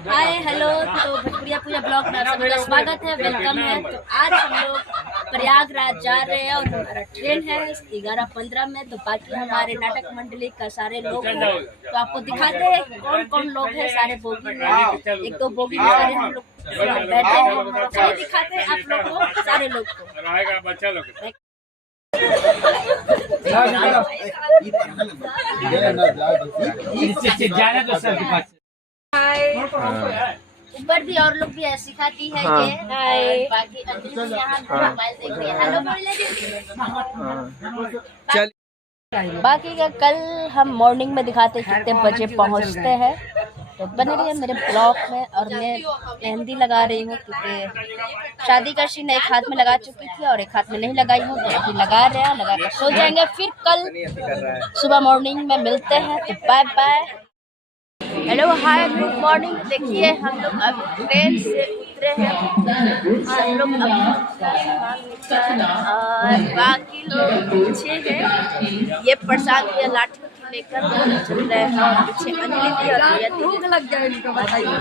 Hi hello. तो भोजपुरिया पूजा blog में आप सबका स्वागत है, वेलकम है। तो आज हम लोग प्रयागराज जा रहे हैं और हमारा ट्रेन है 11:15 में। तो बाकी हमारे नाटक मंडली का सारे लोग हैं, तो आपको दिखाते हैं कौन कौन लोग हैं सारे बोगी में। एक दो बोगी में सारे हम लोग बैठे हैं, चलिए दिखाते हैं आप लोग को, सारे लोग को। बच्चा लोग ऊपर भी और लोग भी है, सिखाती है ये। बाकी अंजलि यहाँ मोबाइल देख रही है। हेलो बोल चल। बाकी का कल हम मॉर्निंग में दिखाते हैं कितने बजे पहुँचते हैं। तो बने रहिए मेरे ब्लॉग में। और मैं मेहंदी लगा रही हूँ क्योंकि शादी का सीन एक हाथ में लगा चुकी थी और एक हाथ में नहीं लगाई हूँ, तो अभी लगा रहे हैं, लगा कर सो जाएंगे। फिर कल सुबह मॉर्निंग में मिलते हैं, तो bye bye. Hello hi good morning. देखिए हम लोग अभी ट्रेन से उतरे हैं, सब लोग और बाकी लोग पीछे हैं। ये प्रसाद या लाठी लेकर चल रहे हैं और पीछे अंजलि दी और भूख लग गया इनको बताइए।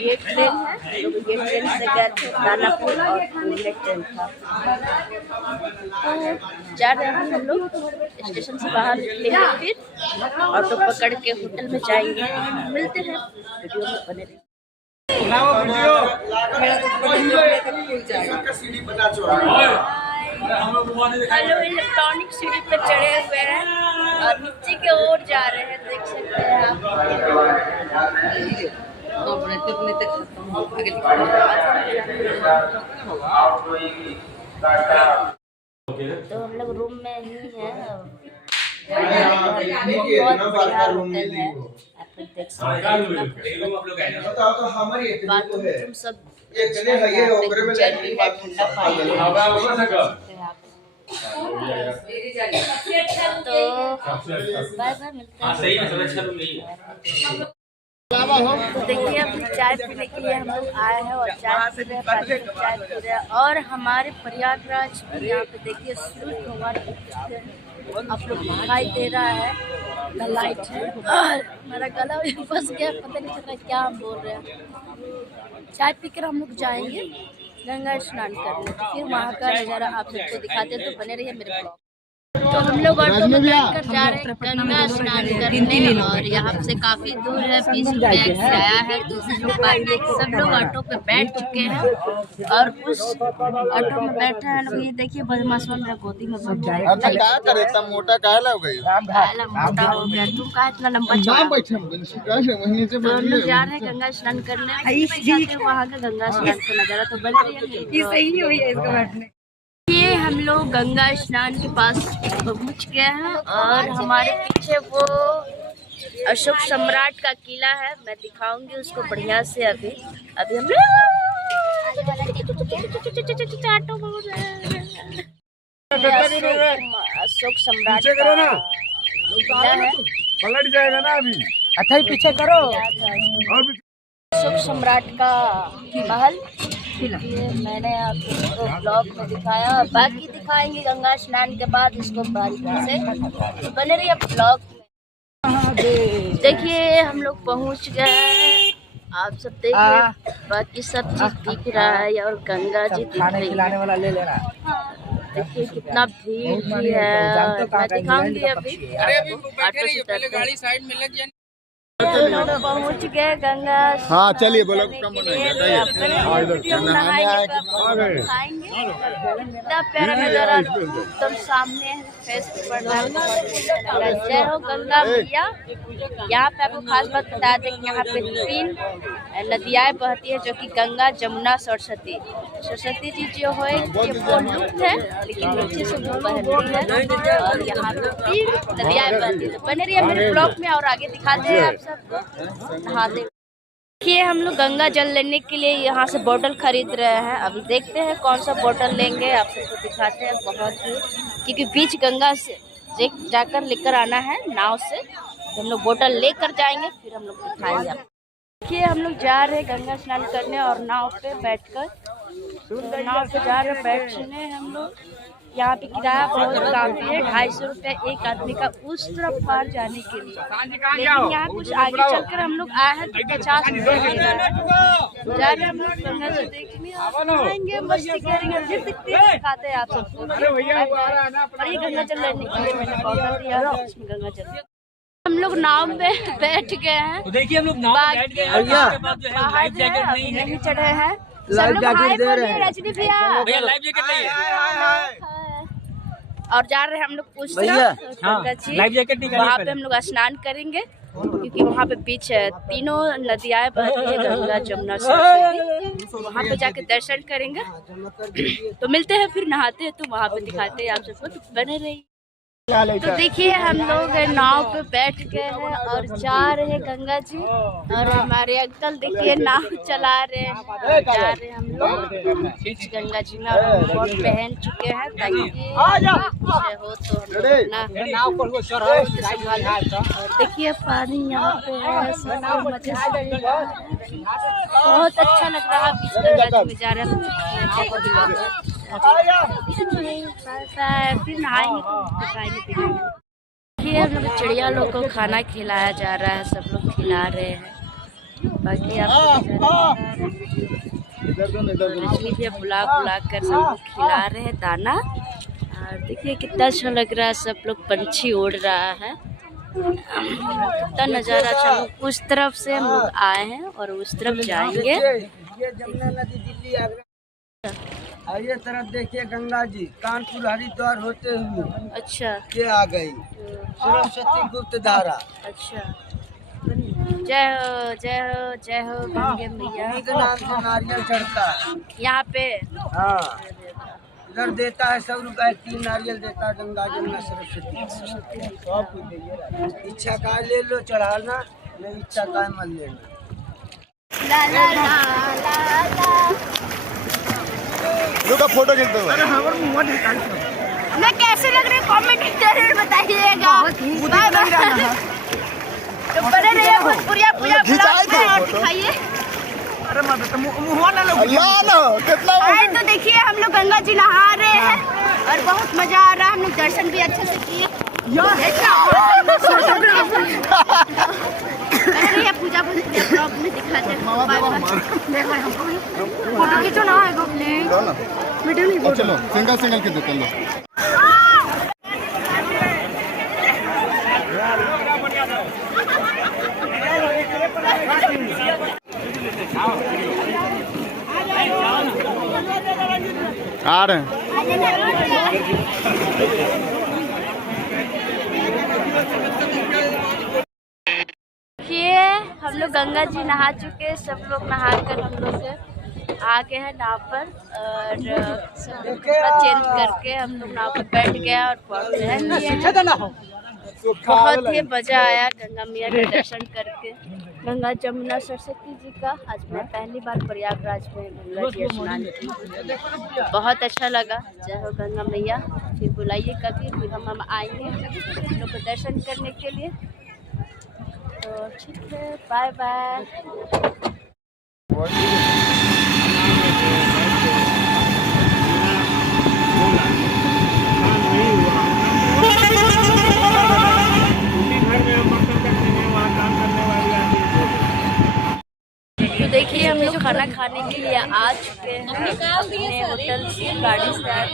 ये ट्रेन है, लोग ये ट्रेन से गए थे दानापुर और बुलेट ट्रेन था। तो जा रहे हैं हम लोग, स्टेशन से बाहर निकलेंगे, फिर ऑटो पकड़ के होटल में जाएंगे। मिलते हैं, वीडियो में बने रहिए। हेलो इलेक्ट्रॉनिक सीढ़ी पे चढ़े हुए हैं और नीचे की ओर जा रहे हैं, देख सकते हैं आप। तो हम लोग रूम में ही हैं। बहुत बढ़िया होटल है, आप लोग देख सकते हैं। बाथरूम तुम सब जल भी है, ठंडा पानी तो बाय बाय, मिलते हैं। तो देखिए अपनी चाय पीने के लिए हम लोग आए हैं और चाय पी रहे हैं, चाय पी रहे हैं। और हमारे प्रयागराज यहाँ पे देखिए सूर्य भगवान आप लोग दिखाई दे रहा है, लाइट है और हमारा गला फंस गया, पता नहीं चल रहा क्या हम बोल रहे हैं। चाय पीकर हम लोग जाएंगे गंगा स्नान करने, तो फिर वहाँ का नज़ारा आप सबको दिखाते हैं, तो बने रहिए मेरे ब्लॉग। तो हम लोग ऑटो में बैठकर जा रहे हैं गंगा स्नान करने और यहाँ से काफी दूर है, 20 रुपया किराया है। तो सब लोग ऑटो पे बैठ चुके हैं और उस ऑटो में बैठे हैं लोग। ये देखिए बदमाशवा मेरा गोदी में बैठ जाएगा। इतना मोटा काहे हो गई? मोटा हो गया, तुम का इतना लंबा चौड़ा। तो हम लोग जा रहे हैं गंगा स्नान करने, वहाँ का गंगा स्नान का नजारा तो बने रहिए। ये हम लोग गंगा स्नान के पास पहुंच गए हैं और हमारे पीछे वो अशोक सम्राट का किला है, मैं दिखाऊंगी उसको बढ़िया से। अभी हम अशोक सम्राट का किला है, पलट जाएगा ना अभी। अच्छा पीछे करो। अशोक सम्राट का महल ये मैंने आपको ब्लॉग में दिखाया, और बाकी दिखाएंगे गंगा स्नान के बाद इसको बारीकी से। बने रहिए ब्लॉग में। देखिए हम लोग पहुंच गए, आप सब देखिए, बाकी सब चीज दिख रहा है और गंगा जी दिख रही है। देखिए कितना भीड़ भी है, मैं दिखाऊंगी अभी ऑटो से उतरते। तो लोग पहुँच गए गंगा। हाँ चलिए बोलो कम इतना प्यारा नजारा एकदम सामने है, फेस पड़ रहा है। जय हो गंगा मैया। यहाँ पे आपको खास बात बता दें कि यहाँ पे 3 नदियाँ बहती है, जो कि गंगा, जमुना, सरस्वती। सरस्वती जी जो है ये वो लुप्त है, लेकिन नीचे से वो बहती है और यहाँ पे 3 नदियाँ बहती है। तो बने रहिए मेरे ब्लॉग में और आगे दिखाते हैं आप सबको नहाते। देखिए हम लोग गंगा जल लेने के लिए यहाँ से बोतल खरीद रहे हैं, अभी देखते हैं कौन सा बोतल लेंगे, आप सबको दिखाते हैं। बहुत ही क्योंकि बीच गंगा से जाकर लेकर आना है नाव से, तो हम लोग बोतल लेकर जाएंगे, फिर हम लोग दिखाएंगे। देखिए हम लोग जा रहे हैं गंगा स्नान करने और नाव पे बैठकर, नाव पे जा रहे बैठने हम लोग। यहाँ पे किराया बहुत काफी है, 250 रुपया एक आदमी का उस तरफ पार जाने के लिए। लेकिन यहाँ कुछ आगे चलकर हम लोग आए हैं तो 50 रुपया ले रहा है। जा रहे हैं हम लोग गंगा जी देखने, आएंगे मस्ती करेंगे, फिर दिखते हैं दिखाते हैं आप सबको। और ये गंगा जल लेने के लिए मैंने पौधा दिया है, इसमें गंगा जल। हम लोग नाव में बैठ गए हैं, तो देखिए हम लोग नाव में बैठ गए हैं, बाहर जो है अभी नहीं चढ़े हैं। लाइफ जैकेट दे रहे हैं रजनी भैया, लाइफ जैकेट नहीं है और जा रहे हैं हम लोग उस तरफ गंगा जी, वहाँ पे हम लोग स्नान करेंगे क्योंकि वहाँ पे बीच है, तीनों नदियाँ बहती है, गंगा जमुना सरस्वती। वहाँ पे जाके दर्शन करेंगे तो मिलते हैं, फिर नहाते हैं तो वहाँ पे दिखाते हैं आप सबको, तो बने रहिए। तो देखिए हम लोग नाव पे बैठ गए हैं और जा रहे हैं गंगा जी, और हमारे अंकल देखिए नाव चला रहे हैं, जा रहे हैं हम लोग गंगा जी में, और बहुत पहन चुके हैं ताकि हो तो हम लोग अपना। देखिए पानी यहाँ पे है, मजे से बहुत अच्छा लग रहा है, बीच गंगा जी में जा रहे हैं। फिर नहाएंगे तो खाएंगे पीएंगे। देखिए हम लोग चिड़िया लोग को खाना खिलाया जा रहा है, सब लोग खिला रहे हैं। बाकी आप रजनी भी बुला कर सब लोग खिला रहे हैं दाना। और देखिए कितना अच्छा लग रहा है, सब लोग पंछी उड़ रहा है, कितना नज़ारा अच्छा। उस तरफ से हम लोग आए हैं और उस तरफ जाएंगे। ये जमुना नदी दिल्ली आगरा, और ये तरफ देखिए गंगा जी कानपुर हरिद्वार होते हुए अच्छा ये आ गई सरस्वती गुप्त धारा। अच्छा, जय हो जय हो जय हो गंगे मैया। इनके नाम से नारियल चढ़ता है यहाँ पे। हाँ, इधर देता है 100 रुपए 3 नारियल देता है गंगा जमुना सरस्वती। इच्छा का ले लो चढ़ाना, नहीं इच्छा का मत लेना। ला ला ला ला ला। रुका फोटो खींचते हुए। मैं कैसे लग रही कमेंट जरूर बताइएगा। तो बने रहिए भोजपुरिया पूजा ब्लॉग में और दिखाइए। अल्लाह ना कितना तो देखिए हम लोग गंगा जी नहा रहे हैं और बहुत मजा आ रहा है, हम लोग दर्शन भी अच्छे से किए। पूजा ब्लॉग में दिखाते हैं। फोटो खींचो ना, वीडियो नहीं। चलो सिंगल सिंगल के देते हैं। आ रहे हैं। हम लोग गंगा जी नहा चुके हैं, सब लोग नहा कर हम लोग आ गए हैं नाव पर, और सब लोग कपड़ा चेंज करके हम लोग नाव पर बैठ गए और पहन लिए। बहुत ही मजा आया गंगा मैया के दर्शन करके, गंगा जमुना सरस्वती जी का। आज मैं पहली बार प्रयागराज में गंगा जी स्नान की, बहुत अच्छा लगा। जय हो गंगा मैया, फिर बुलाइए कभी, फिर हम आएंगे हम लोग को दर्शन करने के लिए। तो ठीक है, बाय बाय। तो देखिए हम लोग खाना खाने के लिए आ चुके हैं अपने होटल से, गाड़ी से खाना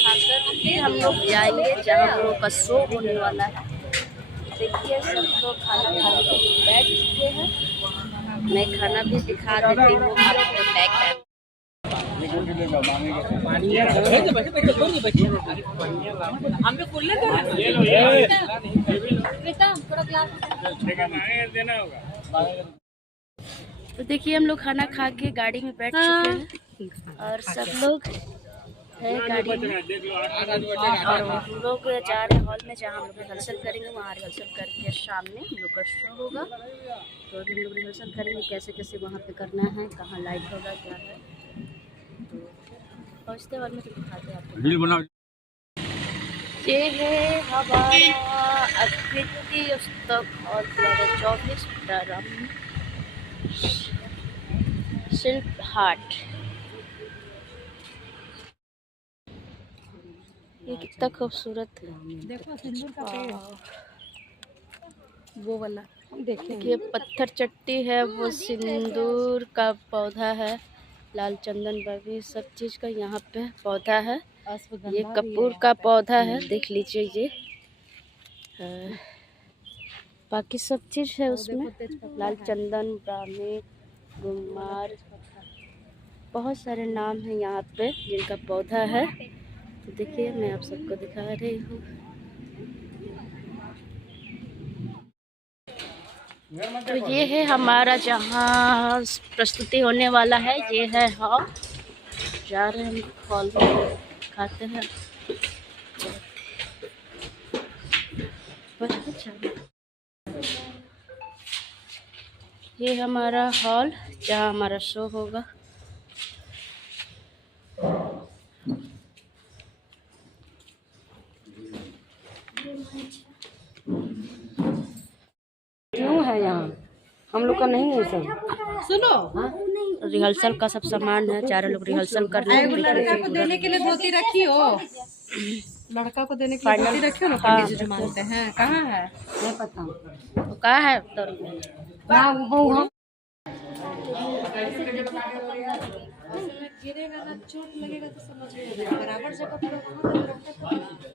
खाकर फिर हम लोग जाएंगे जहाँ हम लोग का शो होने वाला है। देखिए सब लोग खाना खाने के लिए बैठ चुके हैं, मैं खाना भी दिखा देती हूँ आपको पैक कर। तो देखिए हम लोग खाना खा के गाड़ी में बैठ चुके हैं और सब लोग है गाड़ी में, और हम लोग जा रहे हैं हॉल में जहाँ हम लोग रिहर्सल करेंगे। वहाँ रिहर्सल करके शाम में हम लोग का शो होगा, तो हम लोग रिहर्सल करेंगे कैसे कैसे वहाँ पे करना है, कहाँ लाइट होगा क्या है। तो पहुँचते हॉल में तो दिखाते हैं आपको। ये है हमारा आकृति पुस्तक हॉल 2024 प्रारंभ शिल्प हाट। ये कितना खूबसूरत है। देखो सिंदूर का पेड़, वो वाला देखिए। ये पत्थर चट्टी है, वो सिंदूर का पौधा है, लाल चंदन भी सब चीज़ का यहाँ पे पौधा है। ये कपूर का पौधा है, देख लीजिए ये। बाकी सब चीज़ है उसमें, लाल चंदन, ब्राह्मी, गुमार, बहुत सारे नाम हैं यहाँ पे जिनका पौधा है। तो देखिए मैं आप सबको दिखा रही हूँ। तो ये है हमारा जहाँ प्रस्तुति होने वाला है, ये है हॉल। जा रहे हैं हम हॉल में, खाते हैं। ये हमारा हॉल जहाँ हमारा शो होगा। क्यों है यहाँ, हम लोग का नहीं है सब। सुनो, रिहर्सल का सब सामान है, चारों लोग रिहर्सल करने के लिए। लड़का को देने के लिए धोती रखी हो, लड़का को देने के लिए धोती रखी हो ना, पंडित जी जो मानते हैं। कहाँ है नहीं पता, तो कहाँ है तो गिरेगा ना, चोट लगेगा तो समझ में बराबर जगह पर